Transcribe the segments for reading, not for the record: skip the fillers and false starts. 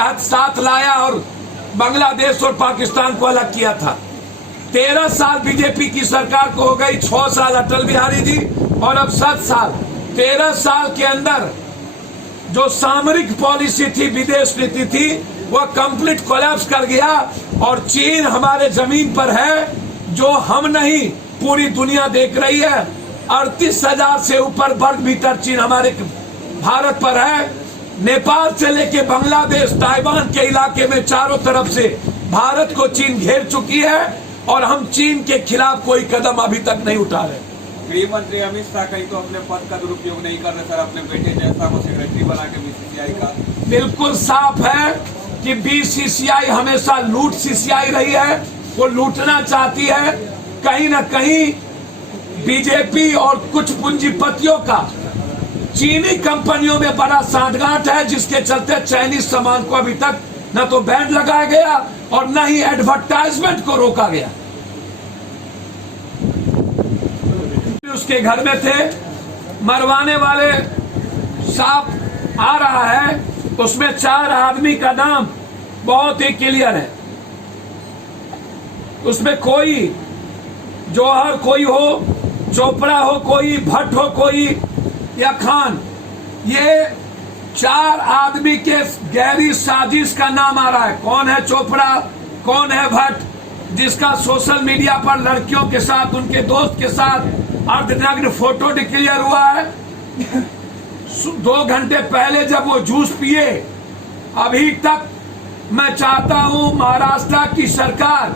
तहत साथ लाया और बांग्लादेश और पाकिस्तान को अलग किया था। 13 साल बीजेपी की सरकार को हो गई, 6 साल अटल बिहारी जी और अब 7 साल। 13 साल के अंदर जो सामरिक पॉलिसी थी, विदेश नीति थी, वह कंप्लीट कोलैप्स कर गया और चीन हमारे जमीन पर है, जो हम नहीं पूरी दुनिया देख रही है। 38,000 से ऊपर वर्ग मीटर चीन हमारे भारत पर है। नेपाल से लेके बांग्लादेश, ताइवान के इलाके में चारों तरफ से भारत को चीन घेर चुकी है और हम चीन के खिलाफ कोई कदम अभी तक नहीं उठा रहे। गृह मंत्री अमित शाह कहीं तो अपने पद का दुरुपयोग नहीं कर रहे सर, अपने बेटे जैसा को सेक्रेटरी बना के बीसीसीआई का। बिल्कुल साफ है कि बीसीसीआई हमेशा लूट सीसीआई रही है, वो लूटना चाहती है। कहीं ना कहीं बीजेपी और कुछ पूंजीपतियों का चीनी कंपनियों में बड़ा सांठगांठ है, जिसके चलते चाइनीज सामान को अभी तक न तो बैन लगाया गया और न ही एडवर्टाइजमेंट को रोका गया। उसके घर में थे, मरवाने वाले सांप आ रहा है, उसमें 4 आदमी का नाम बहुत ही क्लियर है। उसमें कोई जौहर कोई हो, चोपड़ा हो कोई, भट्ट हो कोई या खान, ये 4 आदमी के गहरी साजिश का नाम आ रहा है। कौन है चोपड़ा, कौन है भट्ट, जिसका सोशल मीडिया पर लड़कियों के साथ, उनके दोस्त के साथ अर्धनग्न फोटो डिक्लेयर हुआ है। 2 घंटे पहले जब वो जूस पिए, अभी तक मैं चाहता हूं महाराष्ट्र की सरकार,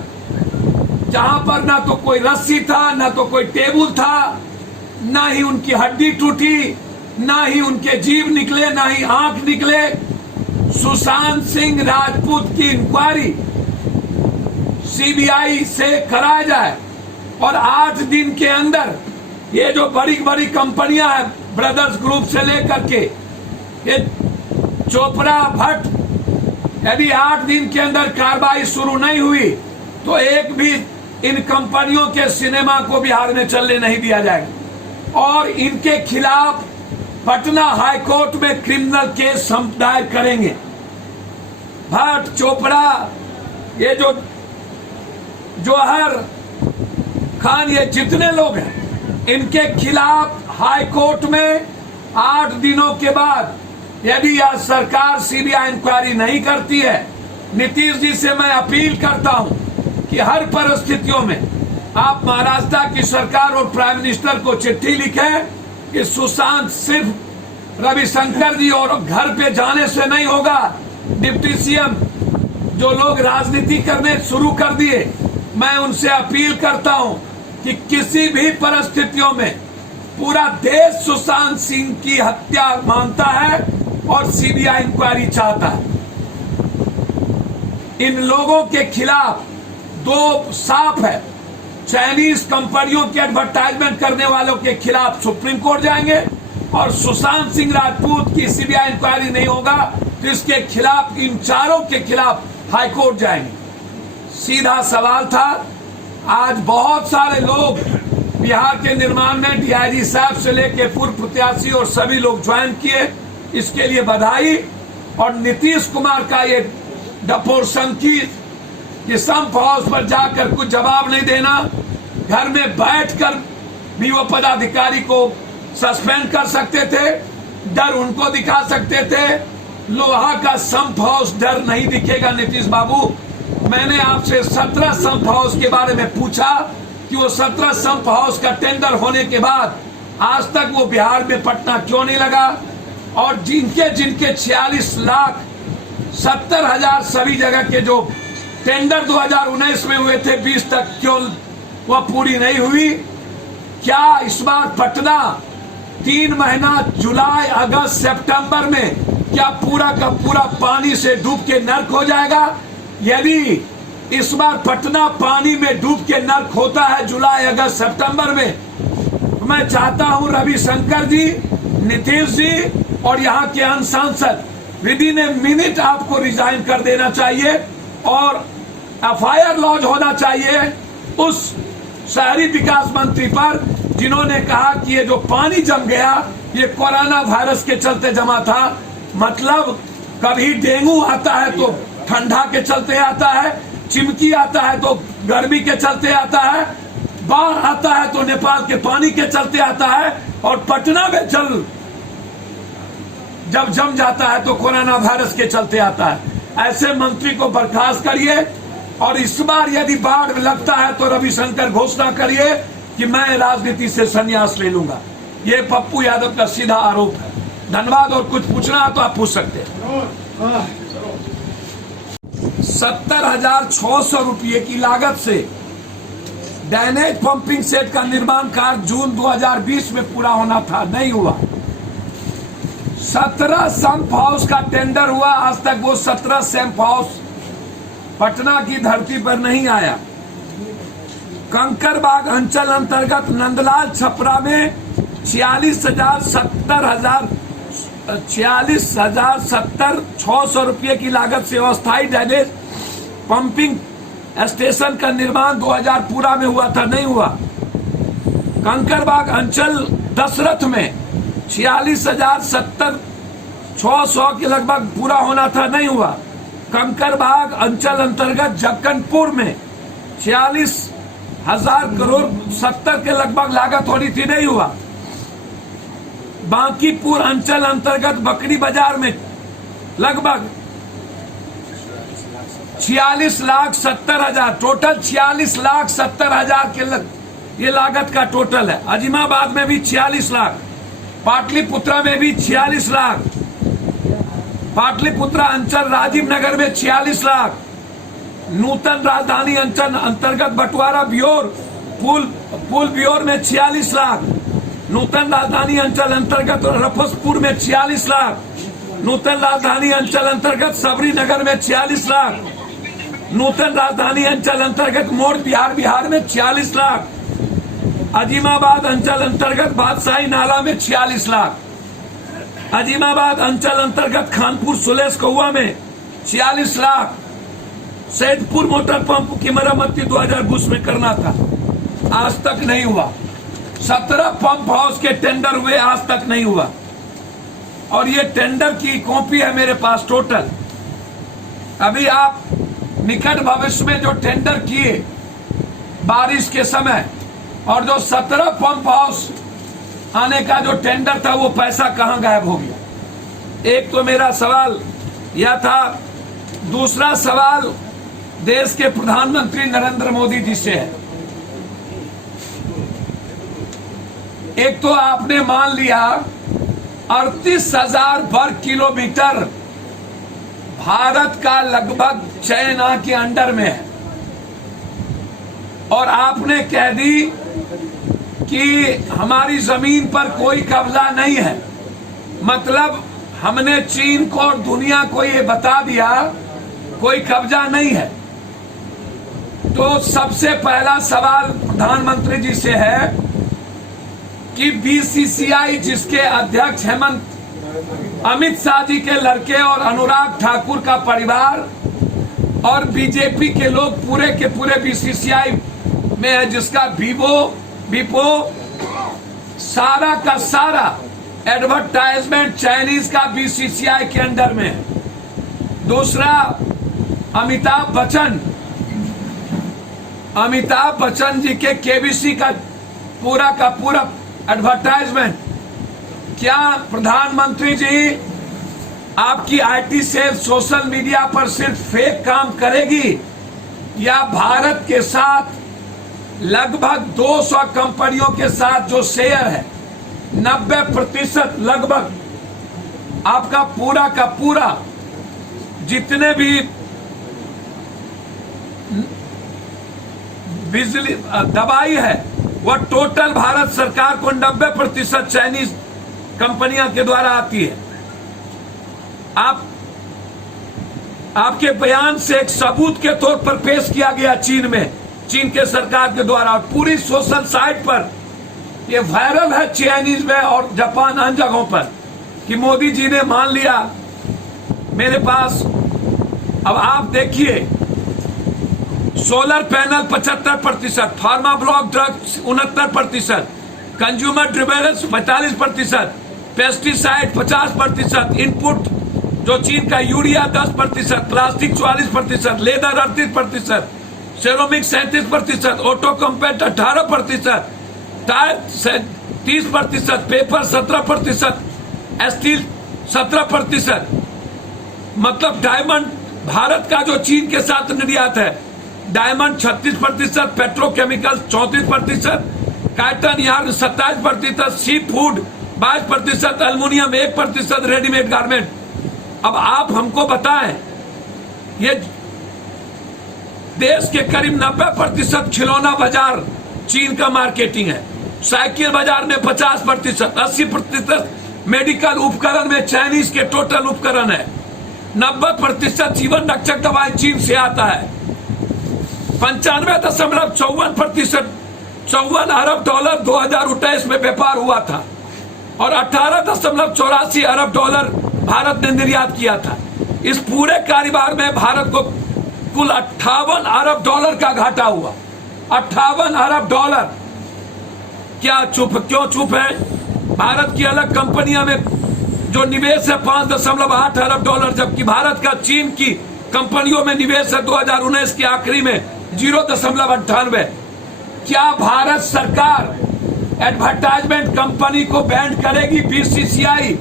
जहां पर ना तो कोई रस्सी था, ना तो कोई टेबल था, ना ही उनकी हड्डी टूटी, ना ही उनके जीभ निकले, ना ही आंख निकले, सुशांत सिंह राजपूत की इंक्वायरी सीबीआई से कराया जाए और 8 दिन के अंदर ये जो बड़ी बड़ी कंपनियां हैं, ब्रदर्स ग्रुप से लेकर के ये चोपड़ा भट्ट, यदि 8 दिन के अंदर कार्रवाई शुरू नहीं हुई तो एक भी इन कंपनियों के सिनेमा को बिहार में चलने नहीं दिया जाएगा और इनके खिलाफ पटना हाई कोर्ट में क्रिमिनल केस हम दायर करेंगे। भट्ट, चोपड़ा, ये जो जौहर खान, ये जितने लोग हैं, इनके खिलाफ हाई कोर्ट में 8 दिनों के बाद यदि यह सरकार सीबीआई इंक्वायरी नहीं करती है, नीतीश जी से मैं अपील करता हूं कि हर परिस्थितियों में आप महाराष्ट्र की सरकार और प्राइम मिनिस्टर को चिट्ठी लिखें कि सुशांत सिर्फ रविशंकर जी और घर पे जाने से नहीं होगा। डिप्टी सीएम जो लोग राजनीति करने शुरू कर दिए, मैं उनसे अपील करता हूं कि किसी भी परिस्थितियों में पूरा देश सुशांत सिंह की हत्या मानता है और सीबीआई इंक्वायरी चाहता है। इन लोगों के खिलाफ 2 साफ है, चाइनीज कंपनियों के एडवर्टाइजमेंट करने वालों के खिलाफ सुप्रीम कोर्ट जाएंगे और सुशांत सिंह राजपूत की सीबीआई इंक्वायरी नहीं होगा तो इसके खिलाफ, इन चारों के खिलाफ हाई कोर्ट जाएंगे। सीधा सवाल था। आज बहुत सारे लोग बिहार के निर्माण में डीआईजी साहब से लेकर पूर्व प्रत्याशी और सभी लोग ज्वाइन किए, इसके लिए बधाई। और नीतीश कुमार का ये डपोरसंकी, ये संप हाउस पर जाकर कुछ जवाब नहीं देना, घर में बैठकर भी वो पदाधिकारी को सस्पेंड कर सकते थे, डर उनको दिखा सकते थे। लोहा का संप हाउस डर नहीं दिखेगा नीतीश बाबू। मैंने आपसे 17 संप हाउस के बारे में पूछा कि वो 17 संप हाउस का टेंडर होने के बाद आज तक वो बिहार में पटना क्यों नहीं लगा, और जिनके 46,70,000 सभी जगह के जो टेंडर 2019 में हुए थे 20 तक क्यों वह पूरी नहीं हुई। क्या इस बार पटना 3 महीना जुलाई, अगस्त, सितंबर में क्या पूरा का पूरा पानी से डूब के नर्क हो जाएगा? यदि इस बार पटना पानी में डूब के नर्क होता है जुलाई, अगस्त, सितंबर में, तो मैं चाहता हूं रविशंकर जी, नीतीश जी और यहाँ के अन्य सांसद विदिन ए मिनट आपको रिजाइन कर देना चाहिए और एफआईआर लॉन्च होना चाहिए उस शहरी विकास मंत्री पर जिन्होंने कहा कि ये जो पानी जम गया ये कोरोना वायरस के चलते जमा था। मतलब कभी डेंगू आता है तो ठंडा के चलते आता है, चिमकी आता है तो गर्मी के चलते आता है, बाढ़ आता है तो नेपाल के पानी के चलते आता है, और पटना में जल जब जम जाता है तो कोरोना वायरस के चलते आता है। ऐसे मंत्री को बर्खास्त करिए, और इस बार यदि बाढ़ लगता है तो रविशंकर घोषणा करिए कि मैं राजनीति से संन्यास ले लूंगा। ये पप्पू यादव का सीधा आरोप है। धन्यवाद। और कुछ पूछना है तो आप पूछ सकते हैं। 70,600 रुपये की लागत से ड्रेनेज पंपिंग सेट का निर्माण कार्य जून 2020 में पूरा होना था, नहीं हुआ। 17 संप हाउस का टेंडर हुआ, आज तक वो 17 संप हाउस पटना की धरती पर नहीं आया। कंकरबाग अंचल अंतर्गत नंदलाल छपरा में 46,600 रुपये की लागत से अस्थायी ड्रेनेज पंपिंग स्टेशन का निर्माण 2000 पूरा में हुआ था, नहीं हुआ। कंकरबाग अंचल दशरथ में 46,600 के लगभग पूरा होना था, नहीं हुआ। कंकरबाग अंचल अंतर्गत जक्कनपुर में 46,000 करोड़ 70 के लगभग लागत होनी थी, नहीं हुआ। बांकीपुर अंचल अंतर्गत बकरी बाजार में लगभग 46,70,000, टोटल 46,70,000 के ये लागत का टोटल है। अजीमाबाद में भी 46 लाख, पाटलिपुत्रा में भी 46 लाख, पाटलिपुत्रा अंचल राजीव नगर में 46 लाख, नूतन राजधानी अंचल अंतर्गत बटवारा ब्योर पुल ब्योर में 46 लाख, नूतन राजधानी अंचल अंतर्गत रफसपुर में 46 लाख, नूतन राजधानी अंचल अंतर्गत सबरी नगर में 46 लाख, नूतन राजधानी अंचल अंतर्गत मोड़ बिहार में 46 लाख, अजीमाबाद अंचल अंतर्गत बादशाही नाला में 46 लाख, अजीमाबाद अंचल अंतर्गत खानपुर सुलेश कौआ में 46 लाख, सैदपुर मोटर पंप की मरम्मती 2020 में करना था, आज तक नहीं हुआ। 17 पंप हाउस के टेंडर हुए, आज तक नहीं हुआ। और ये टेंडर की कॉपी है मेरे पास टोटल। अभी आप निकट भविष्य में जो टेंडर किए बारिश के समय, और जो 17 पंप हाउस आने का जो टेंडर था, वो पैसा कहां गायब हो गया? एक तो मेरा सवाल यह था। दूसरा सवाल देश के प्रधानमंत्री नरेंद्र मोदी जी से है। एक तो आपने मान लिया 38,000 वर्ग किलोमीटर भारत का लगभग चाइना के अंडर में है, और आपने कह दी कि हमारी जमीन पर कोई कब्जा नहीं है। मतलब हमने चीन को और दुनिया को ये बता दिया कोई कब्जा नहीं है। तो सबसे पहला सवाल प्रधानमंत्री जी से है कि बीसीसीआई जिसके अध्यक्ष अमित शाह जी के लड़के और अनुराग ठाकुर का परिवार और बीजेपी के लोग पूरे के पूरे बीसीसीआई में है, जिसका विपो सारा का सारा एडवर्टाइजमेंट चाइनीज का बीसीसीआई के अंडर में है। दूसरा, अमिताभ बच्चन जी के केबीसी का पूरा एडवर्टाइजमेंट। क्या प्रधानमंत्री जी आपकी आईटी सेल सोशल मीडिया पर सिर्फ फेक काम करेगी, या भारत के साथ लगभग 200 कंपनियों के साथ जो शेयर है 90% लगभग आपका पूरा का पूरा जितने भी बिजली दवाई है वह टोटल भारत सरकार को 90% चाइनीज कंपनियों के द्वारा आती है। आपके बयान से एक सबूत के तौर पर पेश किया गया चीन के सरकार के द्वारा, और पूरी सोशल साइट पर यह वायरल है चाइनीज में और जापान अन्य जगहों पर कि मोदी जी ने मान लिया। मेरे पास अब आप देखिए, solar panel 75%, pharma block drugs 69%, consumer durables 45%, pesticide 50%, input जो चीन का urea 10%, plastic 44%, leather 38%, सेरोमिक 37%, auto compete 18%, tyre 30%, paper 17%, steel 17%। मतलब डायमंड भारत का जो चीन के साथ निर्यात है, diamond 36%, petrochemical 34%, cotton yarn 27%, sea food 22%, aluminium 1%, readymade garment. अब आप हमको बताएं, ये देश के करीब 90% खिलौना बाजार चीन का मार्केटिंग है, साइकिल बाजार में 50%, 80% मेडिकल उपकरण में चाइनीज के टोटल उपकरण है, 90% जीवन रक्षक दवाएं चीन से आता है, 95.54% $54 अरब 2019 में व्यापार हुआ था और 18.84 अरब डॉलर भारत ने निर्यात किया था। इस पूरे कारोबार में भारत को कुल 58 अरब डॉलर का घाटा हुआ। 58 अरब डॉलर। क्या क्यों चुप है? भारत की अलग कंपनियां में जो निवेश है 5.8 अरब डॉलर, जबकि भारत का चीन की कंपनियों में निवेश है 2019 के आखिरी में 0.98। क्या भारत सरकार एडवर्टाइजमेंट कंपनी को बैन करेगी बीसीसीआई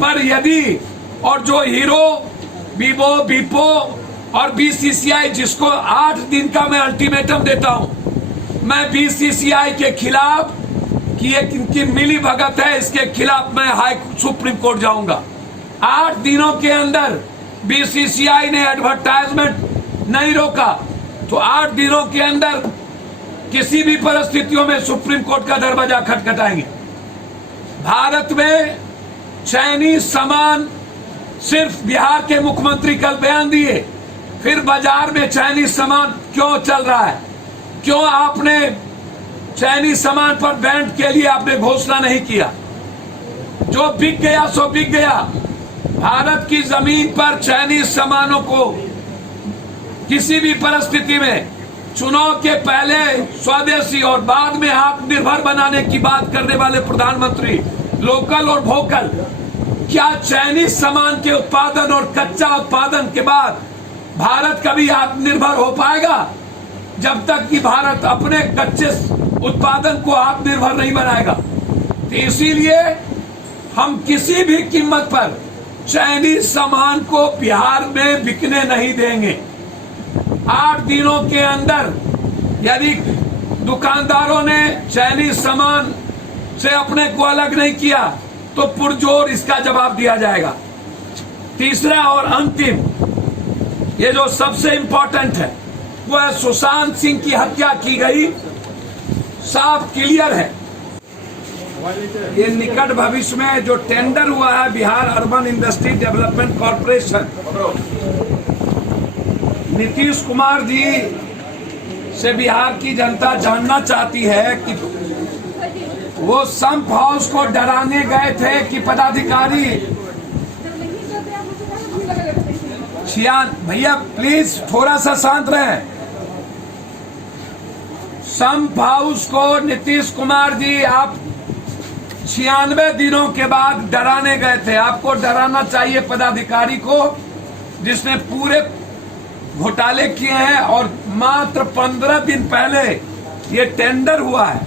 पर? यदि और जो हीरो, वीवो, वीपो और बीसीसीआई, जिसको 8 दिन का मैं अल्टीमेटम देता हूं, मैं बीसीसीआई के खिलाफ कि ये किनकी मिली भगत है, इसके खिलाफ मैं सुप्रीम कोर्ट जाऊंगा। 8 दिनों के अंदर बीसीसीआई ने एडवर्टाइजमेंट नहीं रोका तो 8 दिनों के अंदर किसी भी परिस्थितियों में सुप्रीम कोर्ट का दरवाजा खटखटाएंगे। भारत में चाइनीज सामान, सिर्फ बिहार के मुख्यमंत्री कल बयान दिए, फिर बाजार में चाइनीज सामान क्यों चल रहा है? क्यों आपने चाइनीज सामान पर बैन के लिए आपने घोषणा नहीं किया? जो बिक गया सो बिक गया। भारत की जमीन पर चाइनीज सामानों को किसी भी परिस्थिति में, चुनाव के पहले स्वदेशी और बाद में आत्मनिर्भर बनाने की बात करने वाले प्रधानमंत्री, लोकल और वोकल, क्या चाइनीज सामान के उत्पादन और कच्चा उत्पादन के बाद भारत कभी आत्मनिर्भर हो पाएगा? जब तक कि भारत अपने कच्चे उत्पादन को आत्मनिर्भर नहीं बनाएगा। तो इसीलिए हम किसी भी कीमत पर चाइनीज सामान को बिहार में बिकने नहीं देंगे। 8 दिनों के अंदर यदि दुकानदारों ने चाइनीज सामान से अपने को अलग नहीं किया तो पुरजोर इसका जवाब दिया जाएगा। तीसरा और अंतिम, ये जो सबसे इंपॉर्टेंट है, वो है सुशांत सिंह की हत्या की गई, साफ क्लियर है। ये निकट भविष्य में जो टेंडर हुआ है Bihar urban industry development corporation, Nitish Kumar ji से बिहार की जनता जानना चाहती है कि वो संप हाउस को डराने गए थे कि पदाधिकारी। भैया प्लीज थोड़ा सा शांत रहे। संप हाउस को नीतीश कुमार जी आप 96 दिनों के बाद डराने गए थे। आपको डराना चाहिए पदाधिकारी को जिसने पूरे घोटाले किए हैं और मात्र 15 दिन पहले ये टेंडर हुआ है।